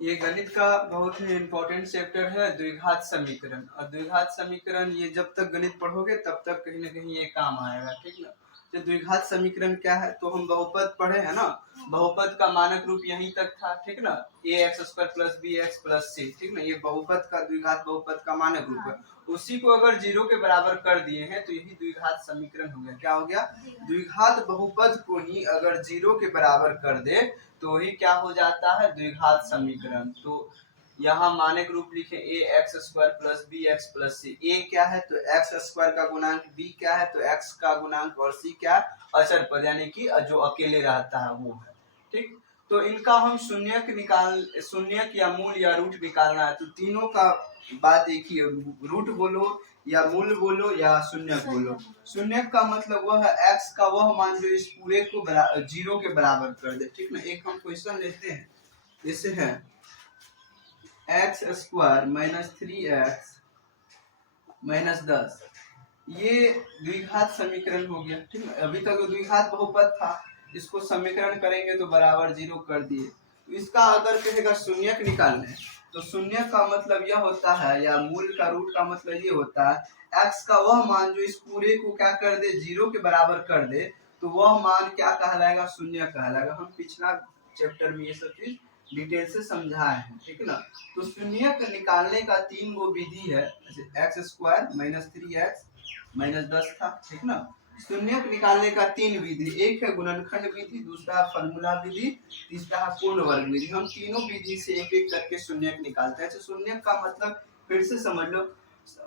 ये गणित का बहुत ही इम्पोर्टेंट चैप्टर है द्विघात समीकरण। और द्विघात समीकरण ये जब तक गणित पढ़ोगे तब तक कहीं ना कहीं ये काम आएगा, ठीक ना। तो द्विघात समीकरण क्या है, तो हम बहुपद पढ़े हैं ना। बहुपद का मानक रूप यहीं तक था, ठीक ना। A X square plus B X plus C, ठीक ना। ये बहुपद का द्विघात बहुपद का मानक रूप है। उसी को अगर जीरो के बराबर कर दिए हैं तो यही द्विघात समीकरण हो गया। क्या हो गया? द्विघात बहुपद को ही अगर जीरो के बराबर कर दे तो ही क्या हो जाता है? द्विघात समीकरण। तो यहाँ मानक रूप लिखे A X square plus B X plus C. A क्या है? तो एक्स स्क्वायर का गुणांक, बी क्या है? तो एक्स का गुणांक, और सी क्या है? अचर पद, यानी कि जो अकेले रहता है वो है, ठीक। तो इनका हम शून्यक या मूल या रूट निकालना है। तो तीनों का बात एक ही है, रूट बोलो या मूल बोलो या शून्यक बोलो। शून्यक का मतलब वह है एक्स का वह मान जो इस पूरे को जीरो के बराबर कर दे, ठीक ना। एक हम क्वेश्चन लेते हैं, जैसे है x square minus 3x minus 10, ये द्विघात समीकरण हो गया, ठीक है। अभी तक द्विघात बहुपद था, इसको समीकरण करेंगे तो बराबर जीरो कर दिए। तो इसका अगर कहेगा शून्यक निकालने, तो शून्यक का मतलब यह होता है, या मूल का रूट का मतलब ये होता है एक्स का वह मान जो इस पूरे को क्या कर दे? जीरो के बराबर कर दे। तो वह मान क्या कहलाएगा? शून्य कहलाएगा। हम पिछला चैप्टर में ये सब चीज डिटेल से समझाए हैं, ठीक है ना। तो शून्यक निकालने का 3 गो विधि है। X square minus 3x minus 10 था, ठीक ना। शून्यक निकालने का 3 विधि, एक है गुणनखंड विधि, दूसरा फॉर्मूला विधि, तीसरा है पूर्ण वर्ग विधि। हम तीनों विधि से एक एक करके शून्यक निकालते हैं। तो शून्यक का मतलब फिर से समझ लो,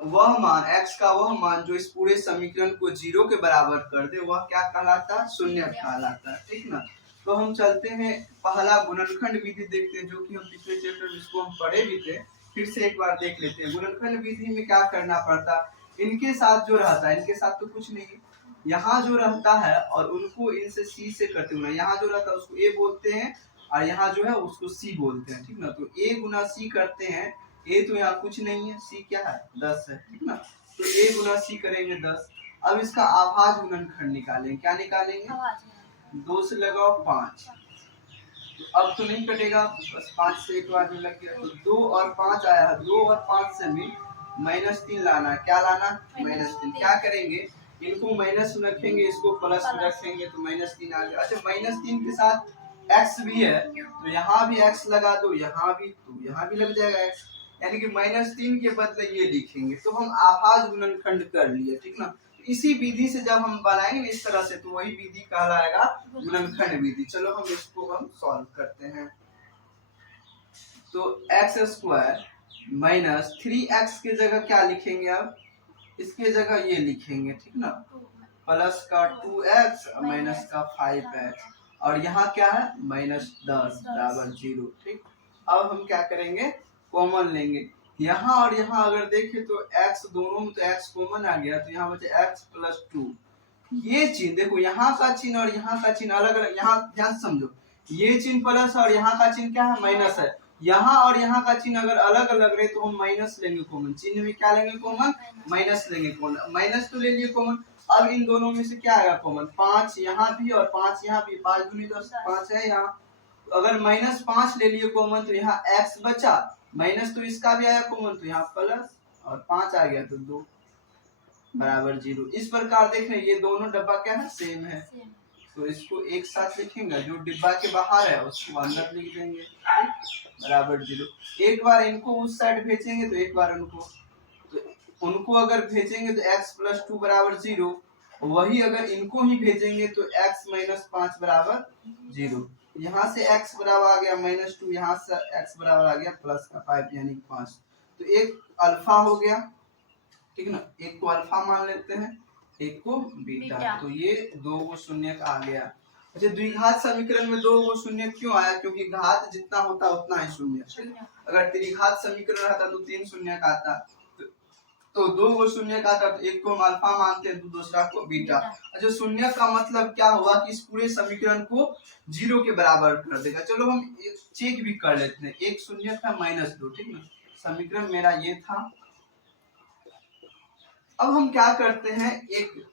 वह मान x का वह मान जो इस पूरे समीकरण को जीरो के बराबर कर दे, वह क्या कहलाता है? शून्यक कहलाता है, ठीक ना। तो हम चलते हैं पहला गुणनखंड विधि देखते हैं, जो कि हम पिछले चैप्टर में इसको हम पढ़े भी थे। फिर से एक बार देख लेते हैं। गुणनखंड विधि में क्या करना पड़ता? इनके साथ जो रहता है, इनके साथ तो कुछ नहीं, यहाँ जो रहता है और उनको इनसे सी से करते हुए, यहाँ जो रहता है उसको ए बोलते हैं और यहाँ जो है उसको सी बोलते हैं, ठीक ना। तो ए गुना सी करते हैं, ए तो यहाँ कुछ नहीं है, सी क्या है? 10 है, ठीक ना। तो ए गुना सी करेंगे 10। अब इसका आभाज्य गुणनखंड निकालेंगे। क्या निकालेंगे? 2 से लगाओ 5। तो अब तो नहीं कटेगा, बस 5 से एक बार में लग गया। तो 2 और 5 आया है, 2 और 5 से भी -3 लाना है। क्या लाना? -3। क्या करेंगे? इनको माइनस में रखेंगे, इसको प्लस में रखेंगे, तो -3 आ गया। अच्छा, -3 के साथ x भी है, तो यहाँ भी x लगा दो, यहाँ भी, तो यहाँ भी लग जाएगा x, यानी कि -3 के बदले ये लिखेंगे। तो हम आभाज्य गुणनखंड कर लिए, ठीक ना। इसी विधि से जब हम बनाएंगे इस तरह से, तो वही विधि कहलाएगा गुणनखंड विधि। चलो हम इसको हम सॉल्व करते हैं। तो एक्स स्क्वायर माइनस 3x के जगह क्या लिखेंगे? अब इसके जगह ये लिखेंगे, ठीक ना। प्लस का 2x माइनस का 5x, और यहाँ क्या है? -10 बराबर 0, ठीक। अब हम क्या करेंगे? कॉमन लेंगे। यहाँ और यहाँ अगर देखें तो x दोनों में तो x कॉमन आ गया, तो यहाँ बचे x प्लस 2। ये चिन्ह देखो, यहाँ का चिन्ह और यहाँ का चिन्ह अलग अलग, यहाँ ध्यान समझो, ये चिन्ह प्लस और यहाँ का चिन्ह क्या है? माइनस है। यहाँ और यहाँ का चिन्ह अगर अलग अलग रहे तो हम माइनस लेंगे कॉमन। चिन्ह में क्या लेंगे? कॉमन। माइनस लेंगे कॉमन। माइनस तो ले लिए कॉमन। अब इन दोनों में से क्या आएगा कॉमन? 5 यहाँ भी और 5 यहाँ भी, 5 दूनी 10, 5 है यहाँ। अगर -5 ले लिए कॉमन तो यहाँ x बचा, माइनस तो इसका भी आया कॉमन, तो यहाँ प्लस, और 5 आ गया तो 2 बराबर 0। इस प्रकार देख रहे हैं ये दोनों डब्बा क्या है? सेम है। तो इसको एक साथ लिखेंगे, जो डिब्बा के बाहर है उसको अंदर लिख देंगे, बराबर 0। एक बार इनको उस साइड भेजेंगे तो एक बार उनको, तो उनको अगर भेजेंगे तो x प्लस 2 बराबर 0, वही अगर इनको ही भेजेंगे तो x माइनस 5 बराबर 0। यहाँ से x बराबर आ गया -2, यहाँ से x बराबर आ गया प्लस का 5 यानी 5। तो एक अल्फा हो गया, ठीक ना। एक को अल्फा मान लेते हैं, एक को बीटा। तो ये 2 गो शून्य आ गया। अच्छा, द्विघात समीकरण में 2 गो शून्य क्यों आया? क्योंकि घात जितना होता उतना ही शून्य। अगर त्रिघात समीकरण रहता तो 3 शून्य का आता, तो 2 गो शून्य का आता, तो एक को हम अल्फा मानते हैं, दूसरा को बीटा। अच्छा, शून्य का मतलब क्या हुआ कि इस पूरे समीकरण को 0 के बराबर कर देगा। चलो हम चेक भी कर लेते हैं। एक शून्य था -2, ठीक ना। समीकरण मेरा ये था। अब हम क्या करते हैं, एक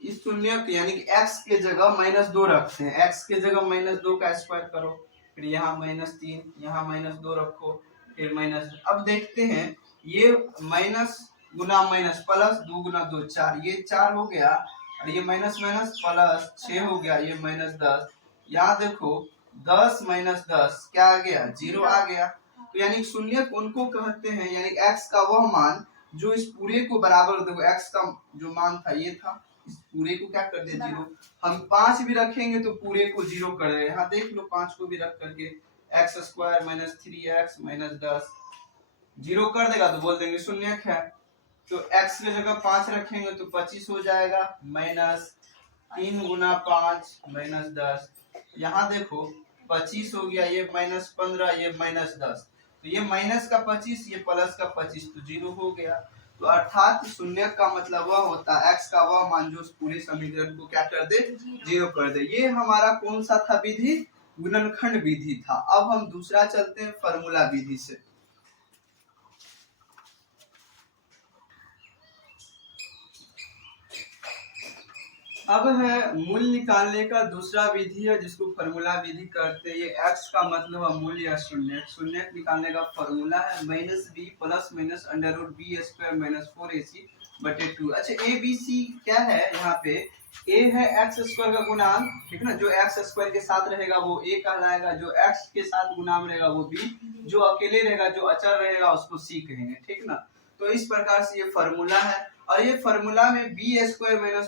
इस शून्य यानी कि x के जगह -2 रखते हैं। x के जगह -2 का स्क्वायर करो, फिर यहाँ -3, यहाँ -2 रखो, फिर माइनस। अब देखते हैं ये माइनस गुना माइनस प्लस 2 गुना 2 4, ये 4 हो गया, और ये माइनस माइनस प्लस 6 हो गया, ये -10। यहाँ देखो 10 - 10 क्या आ गया, 0 आ गया। तो यानी शून्य उनको कहते हैं, यानी x का वह मान जो इस पूरे को बराबर, देखो x का जो मान था ये था, इस पूरे को क्या कर दे 0। हम 5 भी रखेंगे तो पूरे को 0 कर दे। यहाँ देख लो 5 को भी रख करके x² - 3x - 10 0 कर देगा तो बोल देंगे शून्य है। तो x की जगह 5 रखेंगे तो 25 हो जाएगा, -3 गुना 5 - 10। यहाँ देखो 25 हो गया, ये -15, ये -10, तो ये माइनस का 25, ये प्लस का 25, तो 0 हो गया। तो अर्थात शून्य का मतलब वह होता है x का वह मान जो उस पूरे समीकरण को क्या कर दे, 0 कर दे। ये हमारा कौन सा था विधि, गुणनखंड विधि था। अब हम दूसरा चलते हैं फॉर्मूला विधि से। अब है मूल निकालने का दूसरा विधि है जिसको फॉर्मूला विधि करते हैं। ये x का मतलब है मूल या शून्य, शून्य निकालने का फॉर्मूला है -b plus minus √b² - 4ac/2। अच्छा a b c क्या है, यहाँ पे a है x² का गुणांक, ठीक ना, जो x² के साथ रहेगा वो a कहलाएगा, जो x के साथ गुणांक रहेगा वो b, जो अकेले रहेगा, जो अचर रहेगा उसको c कहेंगे, ठीक ना। तो इस प्रकार से ये फॉर्मूला है, और ये फॉर्मूला में b² -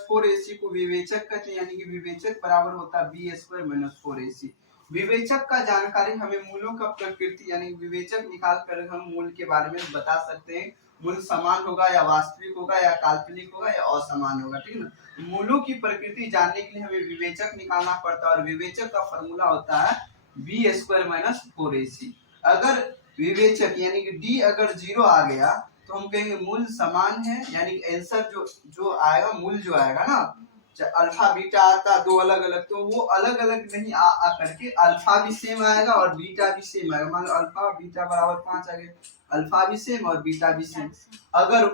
4ac को विवेचक कहते हैं, यानी कि विवेचक बराबर होता है b² - 4ac। विवेचक का जानकारी हमें मूलों का प्रकृति यानी विवेचक निकाल कर हम मूल के बारे में बता सकते हैं। मूल समान होगा या वास्तविक होगा या काल्पनिक होगा या असमान होगा, ठीक है ना। मूलों की प्रकृति जानने के लिए हमें विवेचक निकालना पड़ता है, और विवेचक का फॉर्मूला होता है b² - 4ac। अगर विवेचक यानी कि d अगर 0 आ गया तो हम कहेंगे मूल समान है, यानी आंसर जो आएगा, मूल जो आएगा ना, अल्फा बीटा आता दो अलग अलग, तो वो अलग अलग नहीं आ करके अल्फा भी सेम आएगा और बीटा भी सेम आएगा। मान लो अल्फा बीटा बराबर 5 आ गए, अल्फा भी सेम और बीटा भी सेम। अगर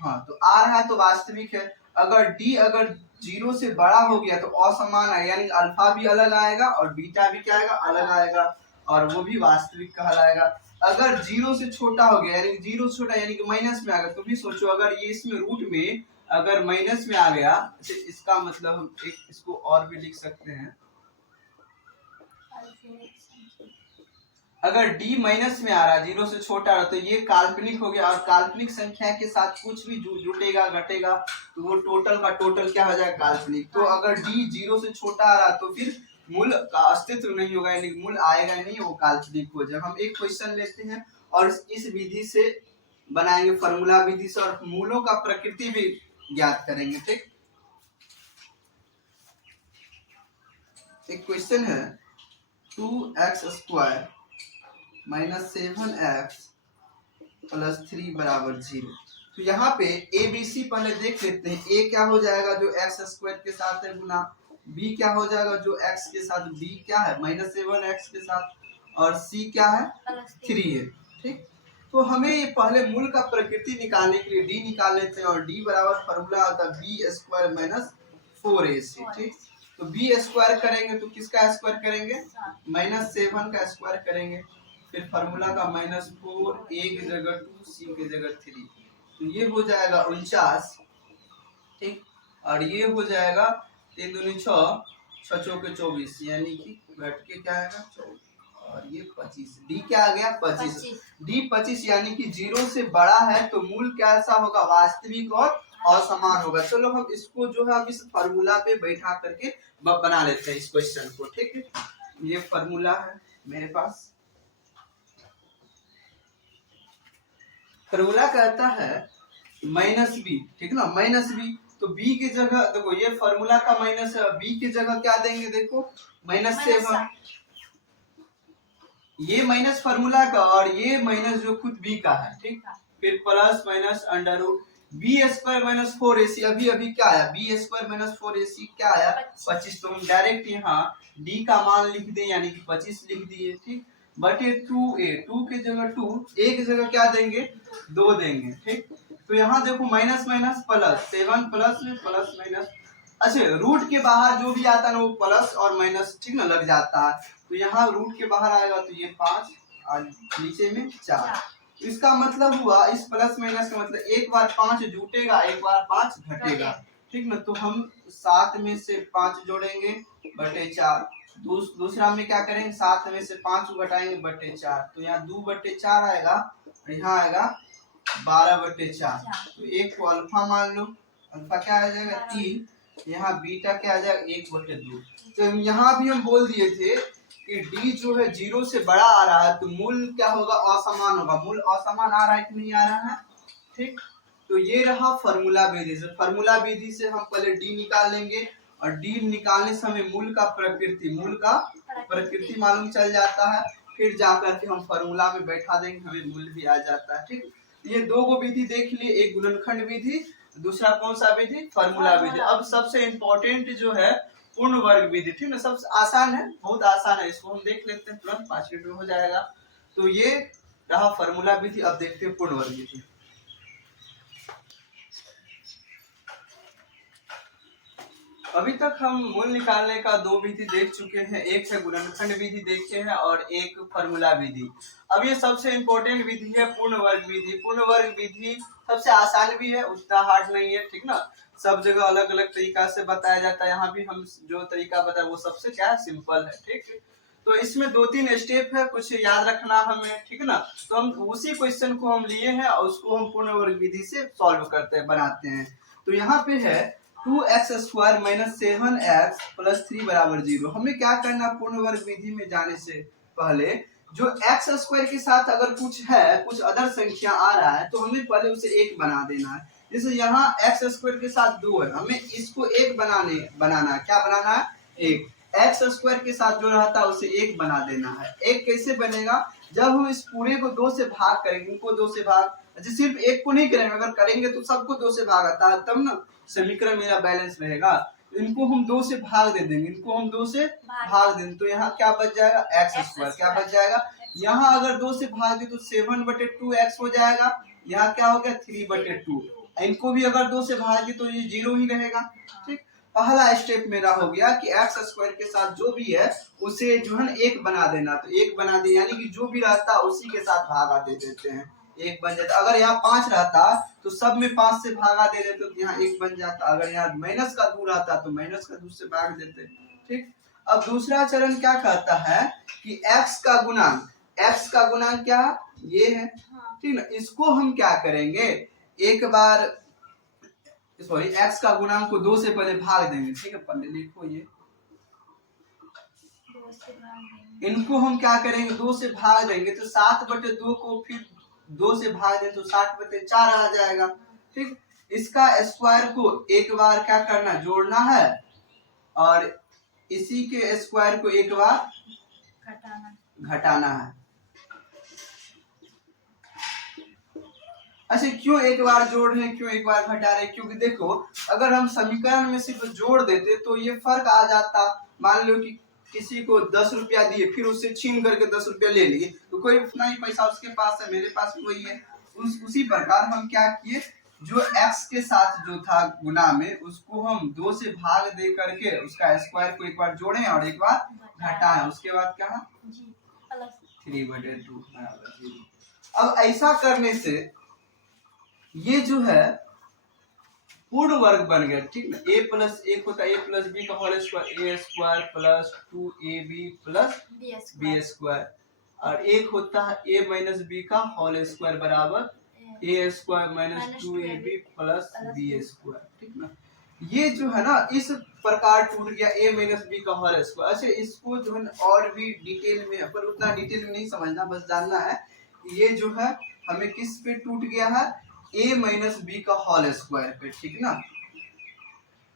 हाँ तो आ रहा है तो वास्तविक है। अगर डी अगर 0 से बड़ा हो गया तो असमान है, यानी अल्फा भी अलग आएगा और बीटा भी क्या आएगा, अलग आएगा, और वो भी वास्तविक कहलाएगा। अगर 0 से छोटा हो गया, यानी 0 छोटा यानी कि माइनस में आ गया, तो भी सोचो अगर ये इसमें रूट में अगर माइनस में आ गया तो इसका मतलब हम एक इसको और भी लिख सकते हैं। अगर d माइनस में आ रहा है, 0 से छोटा रहा, तो ये काल्पनिक हो गया, और काल्पनिक संख्या के साथ कुछ भी जुटेगा घटेगा तो वो टोटल का टोटल क्या हो जाएगा, काल्पनिक। तो अगर d 0 से छोटा आ रहा तो फिर मूल का अस्तित्व नहीं होगा, यानी मूल आएगा नहीं, वो काल्पनिक हो जाएगा। हम एक क्वेश्चन लेते हैं और इस विधि से बनाएंगे, फॉर्मूला विधि से, और मूलों का प्रकृति भी ज्ञात करेंगे, ठीक। एक क्वेश्चन है 2x² - 7x + 3 = 0। तो यहाँ पे ए बी सी पहले देख लेते हैं। ए क्या हो जाएगा, जो x² के साथ है गुना, बी क्या हो जाएगा, जो x के साथ, बी क्या है -7x के साथ, और सी क्या है 3 है, ठीक। तो हमें ये पहले मूल का प्रकृति निकालने के लिए डी निकाल लेते हैं, और डी बराबर फॉर्मूला होता है b² - 4ac, ठीक। तो b² करेंगे तो किसका स्क्वायर करेंगे, -7 का स्क्वायर करेंगे, फिर फॉर्मूला का -4, a की जगह 2, c की जगह 3, तो ये हो जाएगा 49, ठीक। और ये हो जाएगा 3 दूनी 6, 6 चौके 24, यानी कि घट के क्या आएगा 24, और ये 25। डी क्या आ गया 25, डी 25, यानी कि 0 से बड़ा है तो मूल कैसा होगा, वास्तविक और असमान होगा। चलो हम इसको जो है अब इस फॉर्मूला पे बैठा करके बना लेते हैं इस क्वेश्चन को, ठीक है। ये फॉर्मूला है मेरे पास। फॉर्मूला कहता है -b, ठीक ना, -b। तो b की जगह देखो, ये फॉर्मूला का माइनस है, b की जगह क्या देंगे, देखो -7, ये माइनस फॉर्मूला का, और ये माइनस जो खुद b का है, ठीक। फिर प्लस माइनस √b² - 4ac, अभी अभी क्या आया, b² - 4ac क्या आया 25। तो हम डायरेक्ट यहाँ d का मान लिख दें, यानी कि 25 लिख दिए, ठीक। बटे 2a, 2 की जगह 2, a की जगह क्या देंगे 2 देंगे, ठीक। तो यहाँ देखो माइनस माइनस प्लस, 7 प्लस में प्लस माइनस अच्छा रूट के बाहर जो भी आता है ना वो प्लस और माइनस ठीक ना लग जाता है। तो यहाँ रूट के बाहर आएगा तो ये 5 और नीचे में 4। इसका मतलब हुआ इस प्लस माइनस का मतलब एक बार 5 जुटेगा एक बार 5 घटेगा ठीक ना। तो हम 7 में से 5 जोड़ेंगे बटे 4। दूसरा में क्या करेंगे 7 में से 5 को घटाएंगे बटे 4। तो यहाँ 2/4 आएगा और यहाँ आएगा 12/4। तो एक को अल्फा मान लो, अल्फा क्या आ जाएगा 3, यहाँ बीटा क्या आ जाएगा 1/2। तो यहाँ भी हम बोल दिए थे कि डी जो है 0 से बड़ा आ रहा है तो मूल क्या होगा असमान होगा। मूल असमान आ रहा है कि नहीं आ रहा है ठीक। तो ये रहा फार्मूला विधि से। फार्मूला विधि से हम पहले डी निकाल लेंगे और डी निकालने से हमें मूल का प्रकृति मालूम चल जाता है। फिर जाकर के हम फार्मूला में बैठा देंगे हमें मूल भी आ जाता है ठीक। ये दो गो विधि देख लिए, एक गुणनखंड विधि, दूसरा कौन सा विधि फार्मूला विधि। अब सबसे इम्पोर्टेंट जो है पूर्ण वर्ग विधि ठीक ना। सबसे आसान है, बहुत आसान है, इसको हम देख लेते हैं तुरंत 5 मिनट में हो जाएगा। तो ये रहा फार्मूला विधि। अब देखते हैं पूर्ण वर्ग विधि। अभी तक हम मूल निकालने का दो विधि देख चुके हैं, एक है गुणनखंड विधि देखे हैं और एक फार्मूला विधि। अब ये सबसे इम्पोर्टेंट विधि है पूर्ण वर्ग विधि। पूर्ण वर्ग विधि सबसे आसान भी है, उतना हार्ड नहीं है ठीक ना। सब जगह अलग अलग तरीका से बताया जाता है, यहाँ भी हम जो तरीका बताए वो सबसे क्या है सिंपल है ठीक। तो इसमें 2-3 स्टेप है, कुछ याद रखना हमें ठीक ना। तो हम उसी क्वेश्चन को हम लिए हैं और उसको हम पूर्ण वर्ग विधि से सॉल्व करते हैं, बनाते हैं। तो यहाँ पे है 2x² - 7x + 3 = 0। हमें क्या करना पूर्ण वर्ग विधि में जाने से पहले जो x² के साथ अगर कुछ है, कुछ अदर संख्या आ रहा है तो हमें पहले उसे 1 बना देना है। जैसे यहाँ x² के साथ 2 है, हमें इसको 1 बनाना है। क्या बनाना है 1। x² के साथ जो रहता है उसे 1 बना देना है। 1 कैसे बनेगा, जब हम इस पूरे को 2 से भाग करेंगे, इनको 2 से भाग, अच्छा सिर्फ एक को नहीं करेंगे, अगर करेंगे तो सबको 2 से भाग आता है तब ना समीकरण मेरा बैलेंस रहेगा। इनको हम 2 से भाग दे देंगे, इनको हम 2 से भाग देंगे तो यहाँ क्या बच जाएगा x²। क्या बच जाएगा, यहाँ अगर 2 से भाग दे तो 7/2x हो जाएगा। यहाँ क्या हो गया 3/2। इनको भी अगर 2 से भाग दे तो ये 0 ही रहेगा ठीक। पहला स्टेप मेरा हो गया कि x² के साथ जो भी है उसे जो है 1 बना देना। तो 1 बना दिया यानी कि जो भी रहता है उसी के साथ भागा दे देते हैं, 1 बन जाता। अगर यहाँ 5 रहता तो सब में 5 से भागा दे देते तो यहाँ 1 बन जाता। अगर यहाँ माइनस का 2 रहता तो माइनस का 2 से भाग देते ठीक। अब दूसरा चरण क्या कहता है कि x का गुणांक क्या ये है ठीक ना। इसको हम क्या करेंगे, एक बार सॉरी x का गुणांक को 2 से पहले भाग देंगे ठीक है। पहले लिखो ये, इनको हम क्या करेंगे 2 से भाग देंगे तो 7/2 को फिर 2 से भाग दें तो 7/4 आ जाएगा ठीक। इसका स्क्वायर को एक बार क्या करना जोड़ना है और इसी के स्क्वायर को एक बार घटाना है। अच्छा क्यों एक बार जोड़ रहे हैं, क्यों एक बार घटा रहे हैं, क्योंकि देखो अगर हम समीकरण में सिर्फ जोड़ देते तो ये फर्क आ जाता। मान लो कि किसी को 10 रुपया दिए फिर उससे छीन करके 10 रुपया ले लिए तो कोई उतना ही पैसा उसके पास है, मेरे पास वही है। उसी प्रकार हम क्या किए, जो x के साथ जो था गुना में उसको हम 2 से भाग दे करके उसका स्क्वायर को एक बार जोड़े और एक बार घटाएं, उसके बाद क्या है 3/2 बराबर 0। अब ऐसा करने से ये जो है पूर्ण वर्ग बन गया ठीक ना। a + 1 होता है a + b का whole square, a² + 2ab + b² और एक होता है a - b का होल स्क्वायर बराबर a² - 2ab + b² ठीक ना। ये जो है ना इस प्रकार टूट गया a - b का होल स्क्वायर। अच्छा इसको जो है और भी डिटेल में, पर उतना डिटेल में नहीं समझना, बस जानना है ये जो है हमें किस पे टूट गया है a - b का होल स्क्वायर पे ठीक ना।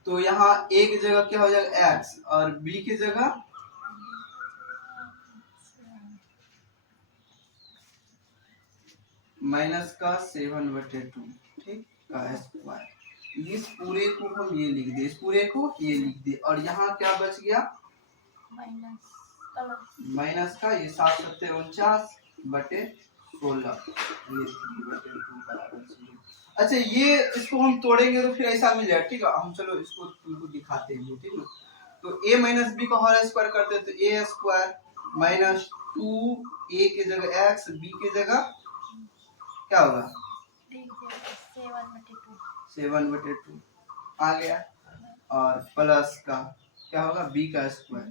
तो यहाँ a की जगह क्या हो जाएगा x और b की जगह -7/2 ठीक का स्क्वायर। इस पूरे को हम ये लिख दे, इस पूरे को ये लिख दे और यहाँ क्या बच गया माइनस का ये 7 × 7 = 49/16 ये 3/2 बराबर 0। अच्छा ये इसको हम तोड़ेंगे तो फिर ऐसा मिल जाएगा, ठीक है। हम चलो इसको तुमको दिखाते हैं, ठीक है। तो a माइनस बी का होल स्क्वायर करते हैं तो ए स्क्वायर माइनस 2 a की जगह x, b की जगह क्या होगा 7/2 आ गया, और प्लस का क्या होगा b का स्क्वायर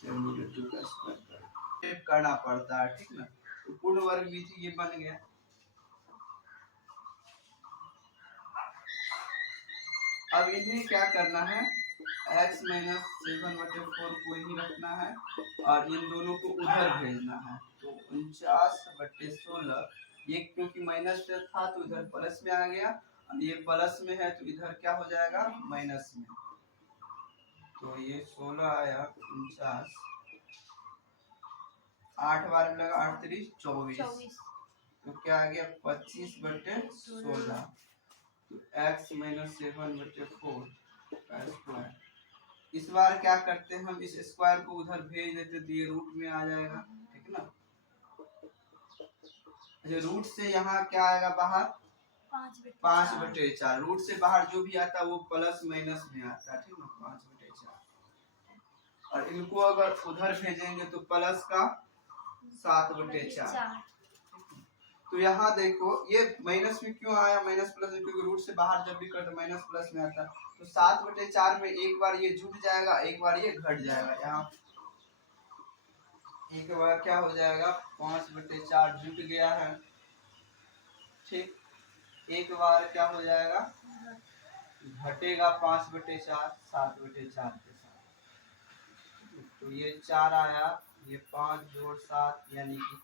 7/2 का स्क्वायर करना पड़ता है, ठीक ना। तो पूर्ण वर्ग विधि ये बन गया। अब इन्हें क्या करना है, x माइनस 7/4 को ही रखना है और इन दोनों को उधर भेजना है। तो 49/16 ये क्योंकि माइनस था तो इधर प्लस में आ गया, और ये प्लस में है तो इधर क्या हो जाएगा माइनस में। तो ये 16 आया 49, 8 बार में लगा 8 3 24, तो क्या आ गया 25/16। तो x माइनस 7/4 का स्क्वायर। इस बार क्या करते हैं हम, इस स्क्वायर को उधर भेज देते तो ये रूट में आ जाएगा, ठीक ना। अच्छा रूट से यहाँ क्या आएगा बाहर 5/4। रूट से बाहर जो भी आता है वो प्लस माइनस में आता है, ठीक ना 5/4। और इनको अगर उधर भेजेंगे तो प्लस का 7/4। तो यहाँ देखो ये माइनस में क्यों आया, माइनस प्लस में, क्योंकि रूट से बाहर जब भी करते माइनस प्लस में आता है। तो 7/4 में एक बार ये जुट जाएगा, एक बार ये घट जाएगा। यहाँ एक बार क्या हो जाएगा 5/4 जुट गया है, ठीक। एक बार क्या हो जाएगा घटेगा 5/4 7/4 के साथ। तो ये 4 आया, ये 5 जोड़ 7 यानी कि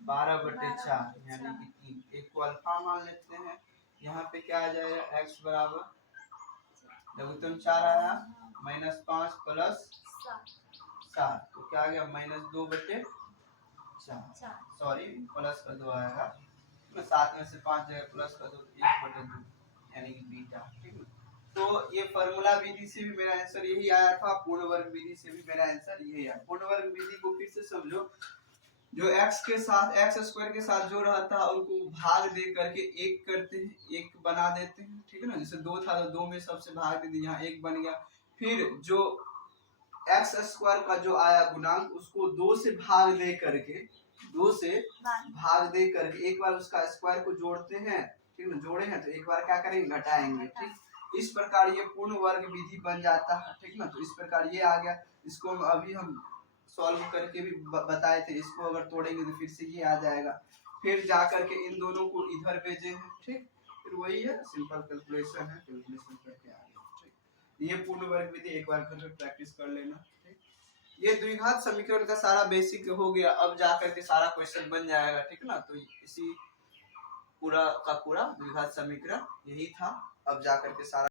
12/4 यानी कि 3। एक को अल्फा मान लेते हैं। यहाँ पे क्या आ जाएगा x बराबर लघुत्तम 4 आया -5 प्लस 7, तो क्या आ गया -2/4। सॉरी प्लस का 2 आएगा, 7 में से 5 जगह प्लस का 2 1/2 यानी कि बीटा, ठीक है। तो ये फार्मूला विधि से भी मेरा आंसर यही आया था, पूर्ण वर्ग विधि से भी मेरा आंसर यही आया। पूर्ण वर्ग विधि को फिर से समझो, जो x के साथ x स्क्वायर के साथ जो रहता है उनको भाग दे करके एक करते हैं, एक बना देते हैं, ठीक है ना। जैसे 2 था तो 2 में सबसे भाग दे दिया, यहाँ 1 बन गया। फिर जो x स्क्वायर का जो आया गुणांक उसको 2 से भाग दे करके, 2 से भाग दे करके एक बार उसका स्क्वायर को जोड़ते हैं, ठीक है। जोड़े हैं तो एक बार क्या करेंगे घटाएंगे, ठीक। इस प्रकार ये पूर्ण वर्ग विधि बन जाता है, ठीक ना। तो इस प्रकार ये आ गया। इसको अभी हम सॉल्व करके भी बताए थे, इसको अगर तोड़ेंगे तो फिर से ये आ जाएगा। फिर जा करके इन दोनों को इधर भेजे हैं, ठीक। फिर वही है, सिंपल कैलकुलेशन है, कैलकुलेशन करके आ गया, ठीक। ये पूर्ण वर्ग विधि एक बार घर में प्रैक्टिस कर लेना, ठीक। ये द्विघात समीकरण का सारा बेसिक हो गया। अब जा करके सारा क्वेश्चन बन जाएगा, ठीक ना। तो इसी पूरा का पूरा द्विघात समीकरण यही था। अब जा करके सारा